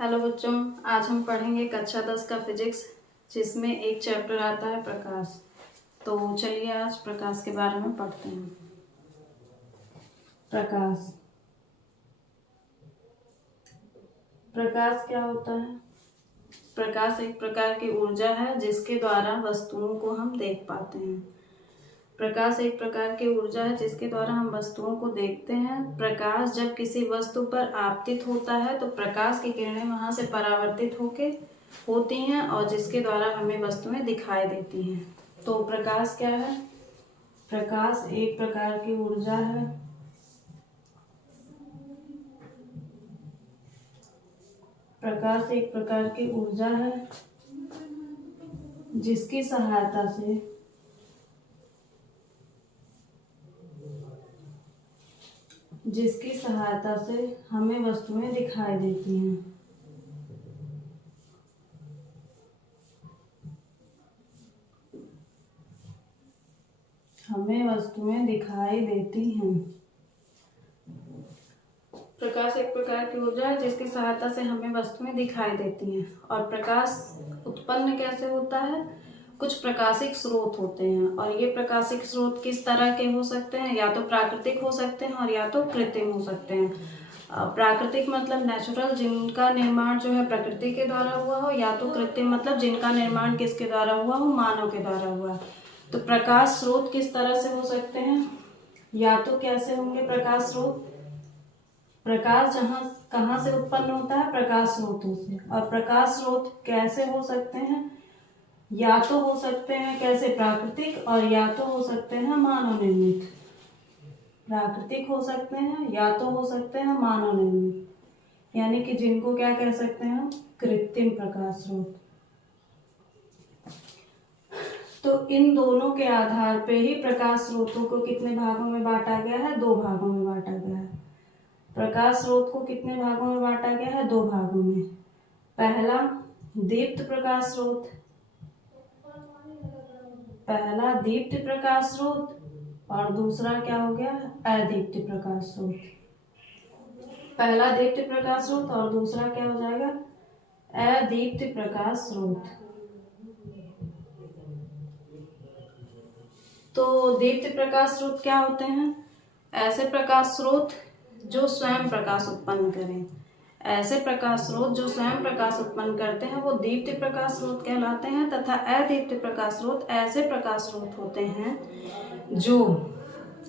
Hello बच्चों, आज हम पढ़ेंगे कक्षा 10 का फिजिक्स, जिसमें एक चैप्टर आता है प्रकाश। तो चलिए आज प्रकाश के बारे में पढ़ते हैं। प्रकाश प्रकाश क्या होता है? प्रकाश एक प्रकार की ऊर्जा है जिसके द्वारा वस्तुओं को हम देख पाते हैं। प्रकाश एक प्रकार की ऊर्जा है जिसके द्वारा हम वस्तुओं को देखते हैं। प्रकाश जब किसी वस्तु पर आपतित होता है तो प्रकाश की किरणें वहां से परावर्तित होती हैं और जिसके द्वारा हमें वस्तुएं दिखाई देती हैं। तो प्रकाश क्या है? प्रकाश एक प्रकार की ऊर्जा है प्रकाश एक प्रकार की ऊर्जा है जिसकी सहायता से हमें वस्तुएं दिखाई देती हैं। प्रकाश एक प्रकार की ऊर्जा है जिसकी सहायता से हमें वस्तुएं दिखाई देती हैं। और प्रकाश उत्पन्न कैसे होता है? कुछ प्रकाशिक स्रोत होते हैं और ये प्रकाशिक स्रोत किस तरह के हो सकते हैं? या तो प्राकृतिक हो सकते हैं और या तो कृत्रिम हो सकते हैं। प्राकृतिक मतलब नेचुरल, जिनका निर्माण जो है प्रकृति के द्वारा हुआ हो, या तो कृत्रिम मतलब जिनका निर्माण किसके द्वारा हुआ हो? मानव के द्वारा हुआ है। तो प्रकाश स्रोत किस तरह से हो सकते हैं? या तो कैसे होंगे प्रकाश स्रोत? प्रकाश कहाँ से उत्पन्न होता है? प्रकाश स्रोतों से। और प्रकाश स्रोत कैसे हो सकते हैं? या तो हो सकते हैं कैसे? प्राकृतिक, और या तो हो सकते हैं मानव निर्मित। प्राकृतिक हो सकते हैं या तो हो सकते हैं मानव निर्मित, यानी कि जिनको क्या कह सकते हैं हम? कृत्रिम प्रकाश स्रोत। तो इन दोनों के आधार पे ही प्रकाश स्रोतों को कितने भागों में बांटा गया है? 2 भागों में बांटा गया है। प्रकाश स्रोत को कितने भागों में बांटा गया है? 2 भागों में। पहला दीप्त प्रकाश स्रोत, पहला दीप्त प्रकाश स्रोत, और दूसरा क्या हो गया? अदीप्त प्रकाश स्रोत। पहला दीप्त प्रकाश स्रोत और दूसरा क्या हो जाएगा? अदीप्त प्रकाश स्रोत। तो दीप्त प्रकाश स्रोत क्या होते हैं? ऐसे प्रकाश स्रोत जो स्वयं प्रकाश उत्पन्न करें। ऐसे प्रकाश स्रोत जो स्वयं प्रकाश उत्पन्न करते हैं वो दीप्त प्रकाश स्रोत कहलाते हैं। तथा अदीप्त प्रकाश स्रोत ऐसे प्रकाश स्रोत होते हैं जो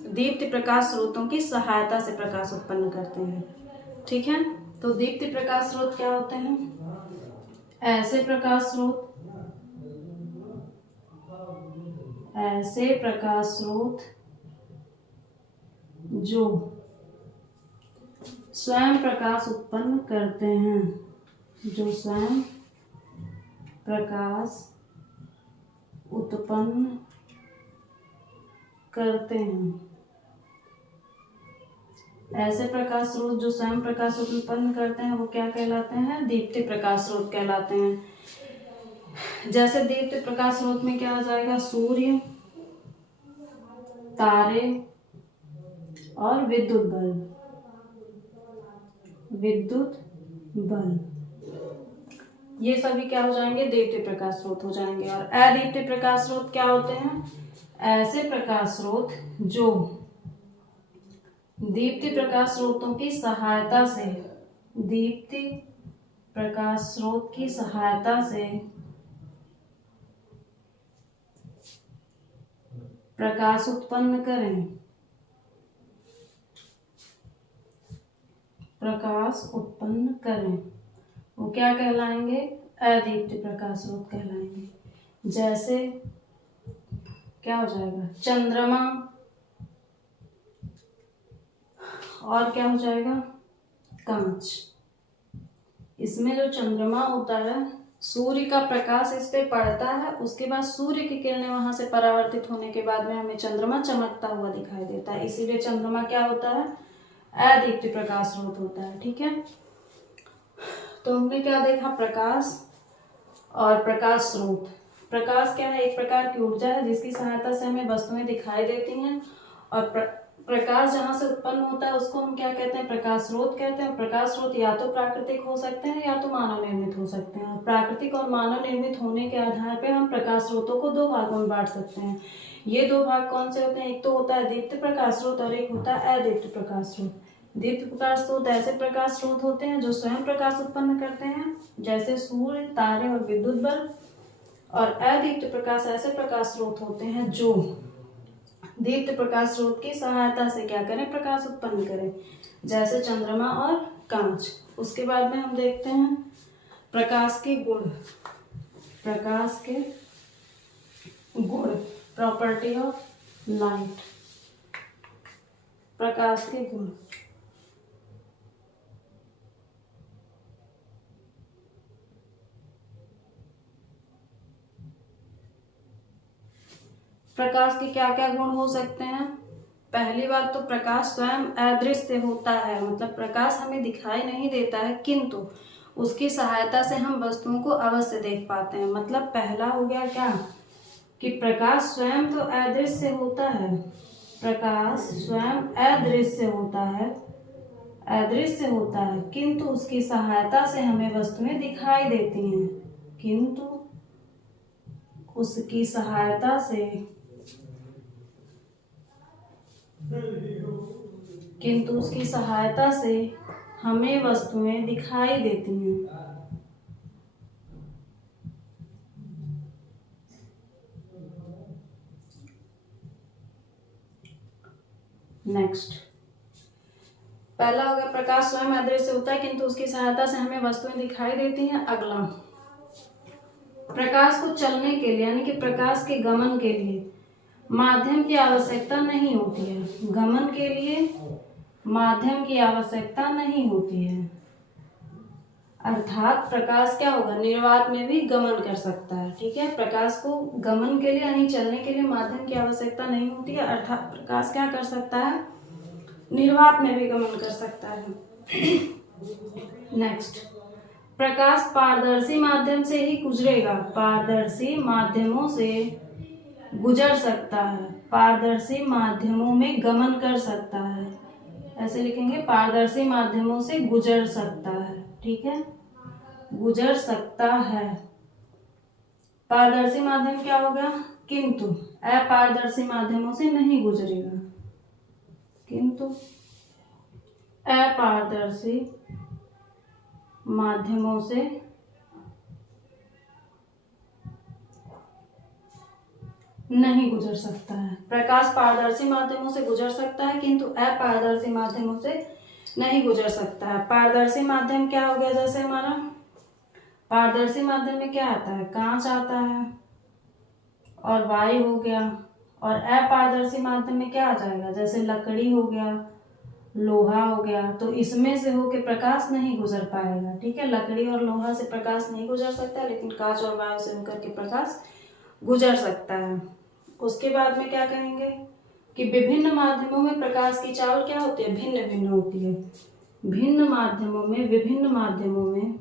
दीप्त प्रकाश स्रोतों की सहायता से प्रकाश उत्पन्न करते हैं। ठीक है, तो दीप्त प्रकाश स्रोत क्या होते हैं? ऐसे प्रकाश स्रोत जो स्वयं प्रकाश उत्पन्न करते हैं, जो स्वयं प्रकाश उत्पन्न करते हैं। ऐसे प्रकाश स्रोत जो स्वयं प्रकाश उत्पन्न करते हैं वो क्या कहलाते हैं? दीप्त प्रकाश स्रोत कहलाते हैं। जैसे दीप्त प्रकाश स्रोत में क्या आ जाएगा? सूर्य, तारे और विद्युत बल्ब, ये सभी क्या हो जाएंगे? दीप्त प्रकाश स्रोत हो जाएंगे। और अदीप्त प्रकाश स्रोत क्या होते हैं? ऐसे प्रकाश स्रोत जो दीप्त प्रकाश स्रोतों की सहायता से प्रकाश उत्पन्न करें, वो क्या कहलाएंगे? अदीप्त प्रकाश स्रोत कहलाएंगे। जैसे क्या हो जाएगा? चंद्रमा, और क्या हो जाएगा? कांच। इसमें जो चंद्रमा होता है, सूर्य का प्रकाश इस पे पड़ता है, उसके बाद सूर्य की किरणें वहां से परावर्तित होने के बाद में हमें चंद्रमा चमकता हुआ दिखाई देता है। इसीलिए चंद्रमा क्या होता है? अदीप्त प्रकाश स्रोत होता है। ठीक है, तो हमने क्या देखा? प्रकाश और प्रकाश स्रोत। प्रकाश क्या है? एक प्रकार की ऊर्जा है जिसकी सहायता से हमें वस्तुएं दिखाई देती हैं। और प्रकाश जहाँ से उत्पन्न होता है उसको हम क्या कहते हैं, प्रकाश स्रोत कहते हैं। प्रकाश स्रोत या तो प्राकृतिक हो सकते हैं या तो मानव निर्मित हो सकते हैं। प्राकृतिक और मानव निर्मित होने के आधार पर हम प्रकाश स्रोतों को दो भागों में बांट सकते हैं। ये दो भाग कौन से होते हैं, एक तो होता है दीप्त प्रकाश स्रोत और एक होता है अदीप्त प्रकाश स्रोत। दीप्त प्रकाश स्रोत ऐसे प्रकाश स्रोत होते हैं जो स्वयं प्रकाश उत्पन्न करते हैं, जैसे सूर्य, तारे और विद्युत बल्ब। और अदीप्त प्रकाश ऐसे प्रकाश स्रोत होते हैं जो दीप्त प्रकाश स्रोत की सहायता से क्या करें, प्रकाश उत्पन्न करें, जैसे चंद्रमा और कांच। उसके बाद में हम देखते हैं प्रकाश के गुण। प्रकाश के गुण, प्रॉपर्टी ऑफ लाइट। प्रकाश के गुण। प्रकाश के क्या क्या गुण हो सकते हैं। पहली बात तो प्रकाश स्वयं अदृश्य होता है, मतलब प्रकाश हमें दिखाई नहीं देता है किंतु उसकी सहायता से हम वस्तुओं को अवश्य देख पाते हैं। मतलब पहला हो गया क्या, कि प्रकाश स्वयं तो अदृश्य होता है, प्रकाश स्वयं अदृश्य होता है, अदृश्य होता है, किंतु उसकी सहायता से हमें वस्तुएं दिखाई देती हैं, किंतु उसकी सहायता से हमें वस्तुएं दिखाई देती हैं। नेक्स्ट, पहला हो गया प्रकाश स्वयं अदृश्य होता है किंतु उसकी सहायता से हमें वस्तुएं दिखाई देती हैं। अगला, प्रकाश को चलने के लिए यानी कि प्रकाश के गमन के लिए माध्यम की आवश्यकता नहीं होती है। गमन के लिए माध्यम की आवश्यकता नहीं होती है, अर्थात प्रकाश क्या होगा, निर्वात में भी गमन कर सकता है। ठीक है, प्रकाश को गमन के लिए यानी चलने के लिए माध्यम की आवश्यकता नहीं होती है, अर्थात प्रकाश क्या कर सकता है, निर्वात में भी गमन कर सकता है। नेक्स्ट, प्रकाश पारदर्शी माध्यम से ही गुजरेगा, पारदर्शी माध्यमों से गुजर सकता है, पारदर्शी माध्यमों में गमन कर सकता है, ऐसे लिखेंगे, पारदर्शी माध्यमों से गुजर सकता है। ठीक है, गुजर सकता है। पारदर्शी माध्यम क्या हो गया, किंतु अपारदर्शी माध्यमों से नहीं गुजरेगा, किंतु अपारदर्शी माध्यमों से नहीं गुजर सकता है। प्रकाश पारदर्शी माध्यमों से गुजर सकता है किंतु अपारदर्शी माध्यमों से नहीं गुजर सकता है। पारदर्शी माध्यम क्या हो गया, जैसे हमारा पारदर्शी माध्यम में क्या आता है, कांच आता है और वायु हो गया, और अपारदर्शी माध्यम में क्या आ जाएगा, जैसे लकड़ी हो गया, लोहा हो गया, तो इसमें से होके प्रकाश नहीं गुजर पाएगा। ठीक है, लकड़ी और लोहा से प्रकाश नहीं गुजर सकता, लेकिन कांच और वायु से होकर के प्रकाश गुजर सकता है। उसके बाद में क्या कहेंगे कि विभिन्न माध्यमों में प्रकाश की चाल क्या होती है, भिन्न भिन्न होती है। भिन्न माध्यमों में, विभिन्न माध्यमों में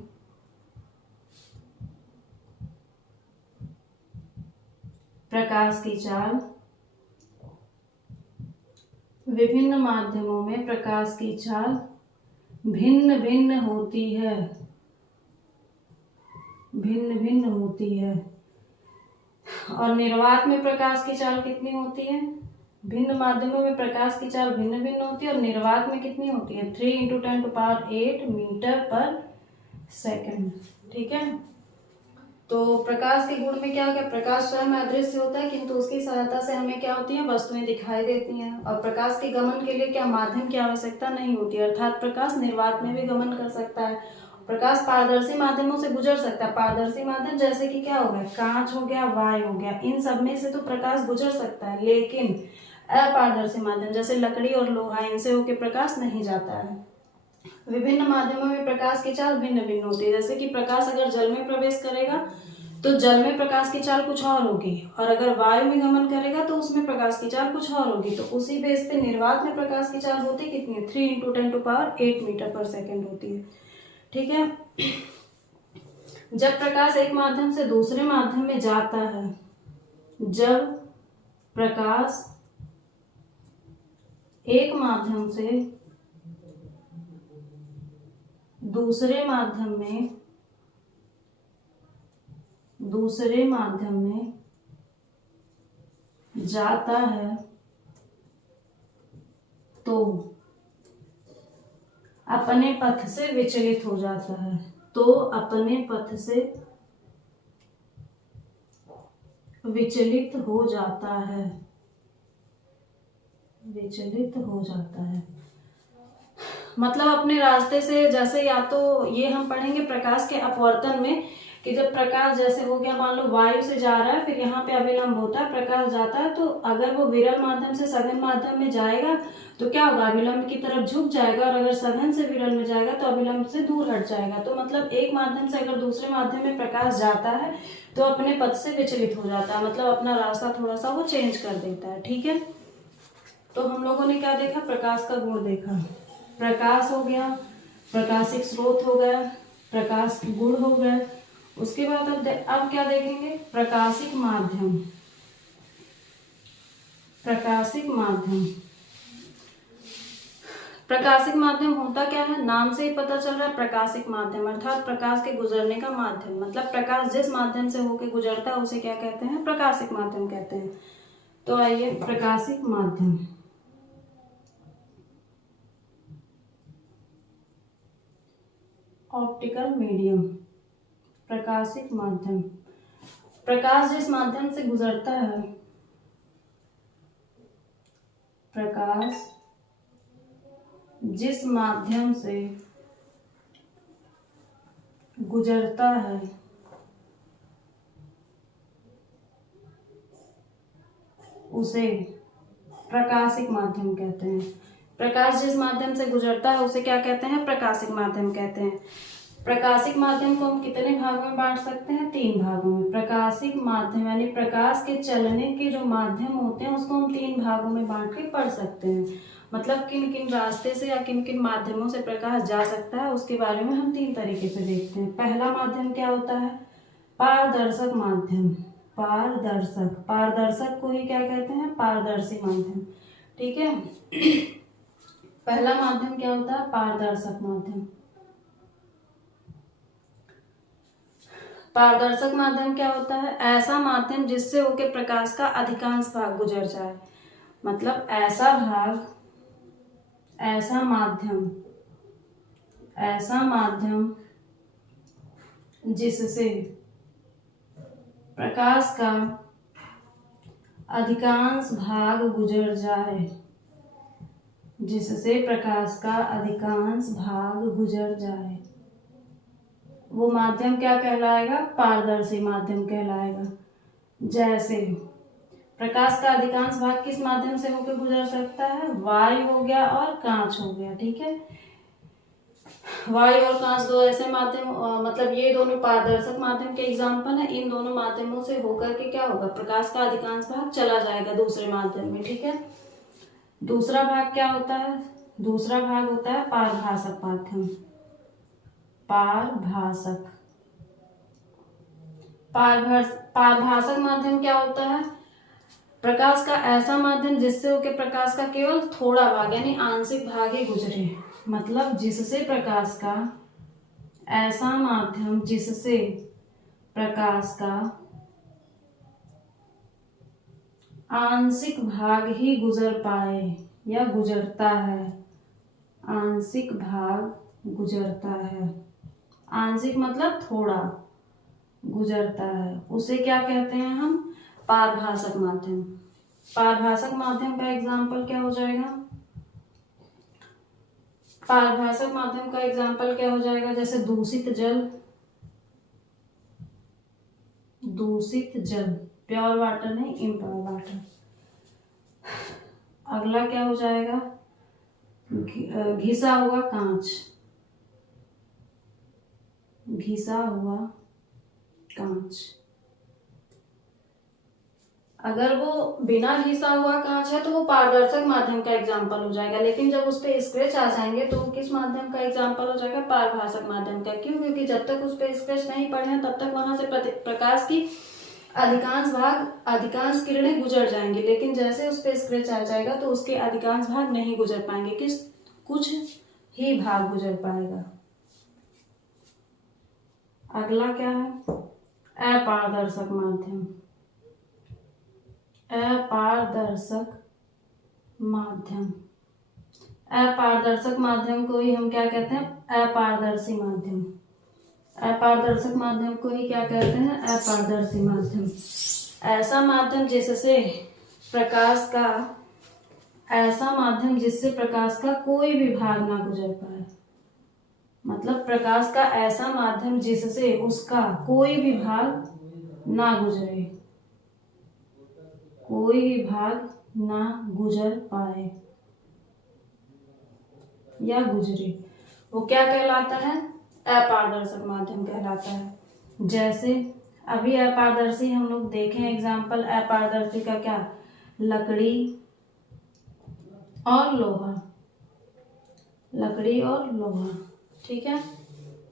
प्रकाश की चाल, विभिन्न माध्यमों में प्रकाश की चाल भिन्न भिन्न होती है, भिन्न भिन्न होती है। और निर्वात में प्रकाश की चाल कितनी होती है, भिन्न माध्यमों में प्रकाश की चाल भिन्न भिन्न होती है, और निर्वात में कितनी होती है, 3 × 10⁸ मीटर पर सेकंड। ठीक है, तो प्रकाश के गुण में क्या हो गया, प्रकाश स्वयं अदृश्य होता है किंतु उसकी सहायता से हमें क्या होती है, वस्तुएं दिखाई देती हैं। और प्रकाश के गमन के लिए क्या, माध्यम की आवश्यकता नहीं होती, अर्थात प्रकाश निर्वात में भी गमन कर सकता है। प्रकाश पारदर्शी माध्यमों से गुजर सकता है। पारदर्शी माध्यम जैसे कि क्या हो गया, कांच हो गया, वायु हो गया, इन सब में से तो प्रकाश गुजर सकता है, लेकिन अपारदर्शी माध्यम जैसे लकड़ी और लोहा, इनसे होकर प्रकाश नहीं जाता है। विभिन्न माध्यमों में प्रकाश की चाल भिन्न भिन्न होती है, जैसे कि प्रकाश अगर जल में प्रवेश करेगा तो जल में प्रकाश की चाल कुछ और होगी, और अगर वायु में गमन करेगा तो उसमें प्रकाश की चाल कुछ और होगी। तो उसी बेस पे निर्वात में प्रकाश की चाल होती कितनी है, 3 × 10⁸ मीटर पर सेकंड होती है। ठीक है, जब प्रकाश एक माध्यम से दूसरे माध्यम में जाता है, जब प्रकाश एक माध्यम से दूसरे माध्यम में जाता है तो अपने पथ से विचलित हो जाता है, तो अपने पथ से विचलित हो जाता है, विचलित हो जाता है। मतलब अपने रास्ते से, जैसे या तो ये हम पढ़ेंगे प्रकाश के अपवर्तन में कि जब प्रकाश जैसे हो गया, मान लो वायु से जा रहा है, फिर यहाँ पे अभिलंब होता है, प्रकाश जाता है, तो अगर वो विरल माध्यम से सघन माध्यम में जाएगा तो क्या होगा, अभिलंब की तरफ झुक जाएगा, और अगर सघन से विरल में जाएगा तो अभिलंब से दूर हट जाएगा। तो मतलब एक माध्यम से अगर दूसरे माध्यम में प्रकाश जाता है तो अपने पथ से विचलित हो जाता है, मतलब अपना रास्ता थोड़ा सा वो चेंज कर देता है। ठीक है, तो हम लोगों ने क्या देखा, प्रकाश का गुण देखा, प्रकाश हो गया, प्रकाशिक स्रोत हो गया, प्रकाश गुण हो गया। उसके बाद अब क्या देखेंगे, प्रकाशिक माध्यम। प्रकाशिक माध्यम, प्रकाशिक माध्यम होता क्या है, नाम से ही पता चल रहा है, प्रकाशिक माध्यम अर्थात प्रकाश के गुजरने का माध्यम, मतलब प्रकाश जिस माध्यम से होकर गुजरता है उसे क्या कहते हैं, प्रकाशिक माध्यम कहते हैं। तो आइए, प्रकाशिक माध्यम, ऑप्टिकल मीडियम, प्रकाशिक माध्यम, प्रकाश जिस माध्यम से गुजरता है, प्रकाश जिस माध्यम से गुजरता है उसे प्रकाशिक माध्यम कहते हैं। प्रकाश जिस माध्यम से गुजरता है उसे क्या कहते हैं, प्रकाशिक माध्यम कहते हैं। प्रकाशिक माध्यम को हम कितने भागों में बांट सकते हैं, 3 भागों में। प्रकाशिक माध्यम यानी प्रकाश के चलने के जो माध्यम होते हैं उसको हम 3 भागों में बांट के पढ़ सकते हैं। मतलब किन किन रास्ते से या किन किन माध्यमों से प्रकाश जा सकता है उसके बारे में हम 3 तरीके से देखते हैं। पहला माध्यम क्या होता है, पारदर्शक माध्यम, पारदर्शक, पारदर्शक को ही क्या कहते हैं, पारदर्शी माध्यम। ठीक है, पहला माध्यम क्या होता है, पारदर्शक माध्यम। पारदर्शक माध्यम क्या होता है, ऐसा माध्यम जिससे होके प्रकाश का अधिकांश भाग गुजर जाए। मतलब ऐसा भाग, ऐसा माध्यम जिससे प्रकाश का अधिकांश भाग गुजर जाए, जिससे प्रकाश का अधिकांश भाग गुजर जाए, वो माध्यम क्या कहलाएगा, पारदर्शी माध्यम कहलाएगा। जैसे प्रकाश का अधिकांश भाग किस माध्यम से होकर गुजर सकता है, वायु हो गया और कांच हो गया। ठीक है, वायु और कांच दो ऐसे माध्यम, मतलब ये दोनों पारदर्शक माध्यम के एग्जाम्पल है। इन दोनों माध्यमों से होकर के क्या होगा, प्रकाश का अधिकांश भाग चला जाएगा दूसरे माध्यम में। ठीक है, दूसरा भाग क्या होता है, दूसरा भाग होता है पारभासक माध्यम, पारभासक। पारभासक माध्यम क्या होता है, प्रकाश का ऐसा माध्यम जिससे होके प्रकाश का केवल थोड़ा भाग यानी आंशिक भाग ही गुजरे। मतलब जिससे प्रकाश का ऐसा माध्यम जिससे प्रकाश का आंशिक भाग ही गुजर पाए या गुजरता है, आंशिक भाग गुजरता है, आंशिक मतलब थोड़ा गुजरता है, उसे क्या कहते हैं हम, पारभासक माध्यम। पारभासक माध्यम का एग्जाम्पल क्या हो जाएगा, पारभासक माध्यम का एग्जाम्पल क्या हो जाएगा, जैसे दूषित जल, दूषित जल, प्योर वाटर नहीं, इम्प्योर वाटर। अगला क्या हो जाएगा, घिसा हुआ कांच, घिसा हुआ कांच। अगर वो बिना घिसा हुआ कांच है तो वो पारदर्शक माध्यम का एग्जाम्पल हो जाएगा, लेकिन जब उस पे स्क्रैच आ जाएंगे तो किस माध्यम का एग्जाम्पल हो जाएगा, पारभासक माध्यम का। क्यों, क्योंकि जब तक उस पे स्क्रैच नहीं पड़े हैं तब तक वहां से प्रकाश की अधिकांश किरणें गुजर जाएंगी, लेकिन जैसे उस पर स्क्रैच आ जाएगा तो उसके अधिकांश भाग नहीं गुजर पाएंगे, कुछ ही भाग गुजर पाएगा। अगला क्या है? अपारदर्शक माध्यम। अपारदर्शक माध्यम, अपारदर्शक माध्यम को ही हम क्या कहते हैं? अपारदर्शी माध्यम। अपारदर्शक माध्यम को ही क्या कहते हैं? अपारदर्शी माध्यम। ऐसा माध्यम जिससे प्रकाश का कोई भी भाग ना गुजर पाए, मतलब प्रकाश का ऐसा माध्यम जिससे उसका कोई भी भाग ना गुजरे, कोई भी भाग ना गुजर पाए या गुजरे, वो क्या कहलाता है? अपारदर्शक माध्यम कहलाता है। जैसे अभी अपारदर्शी हम लोग देखें एग्जाम्पल अपारदर्शी का क्या? लकड़ी और लोहा, लकड़ी और लोहा, ठीक है।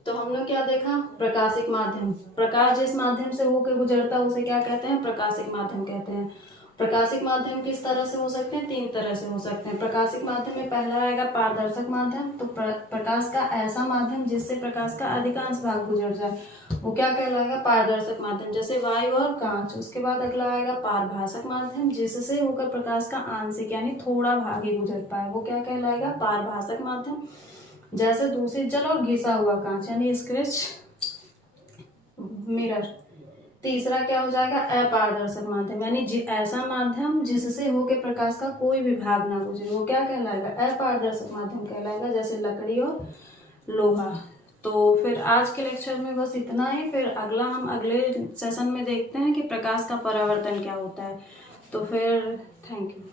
तो हम लोग क्या देखा? प्रकाशिक माध्यम। प्रकाश जिस माध्यम से होकर गुजरता है उसे क्या कहते हैं? प्रकाशिक माध्यम कहते हैं। प्रकाशिक माध्यम किस तरह से हो सकते हैं? 3 तरह से हो सकते हैं। प्रकाशिक माध्यम में पहला आएगा पारदर्शक माध्यम, तो प्रकाश का ऐसा माध्यम जिससे प्रकाश का अधिकांश भाग गुजर जाए, वो क्या कहलाएगा? पारदर्शक माध्यम, जैसे वायु और कांच। उसके बाद अगला आएगा पारभासक माध्यम, जिससे होकर प्रकाश का आंशिक यानी थोड़ा भाग ही गुजर पाए, वो क्या कहलाएगा? पारभासक माध्यम, जैसे दूषित जल और घिसा हुआ कांच यानी स्क्रैच मिरर। तीसरा क्या हो जाएगा? अपारदर्शक माध्यम, यानी ऐसा माध्यम जिससे होके प्रकाश का कोई भी भाग ना गुजरे, वो क्या कहलाएगा? अपारदर्शक माध्यम कहलाएगा, जैसे लकड़ी और लोहा। तो फिर आज के लेक्चर में बस इतना ही। फिर हम अगले सेशन में देखते हैं कि प्रकाश का परावर्तन क्या होता है। तो फिर थैंक यू।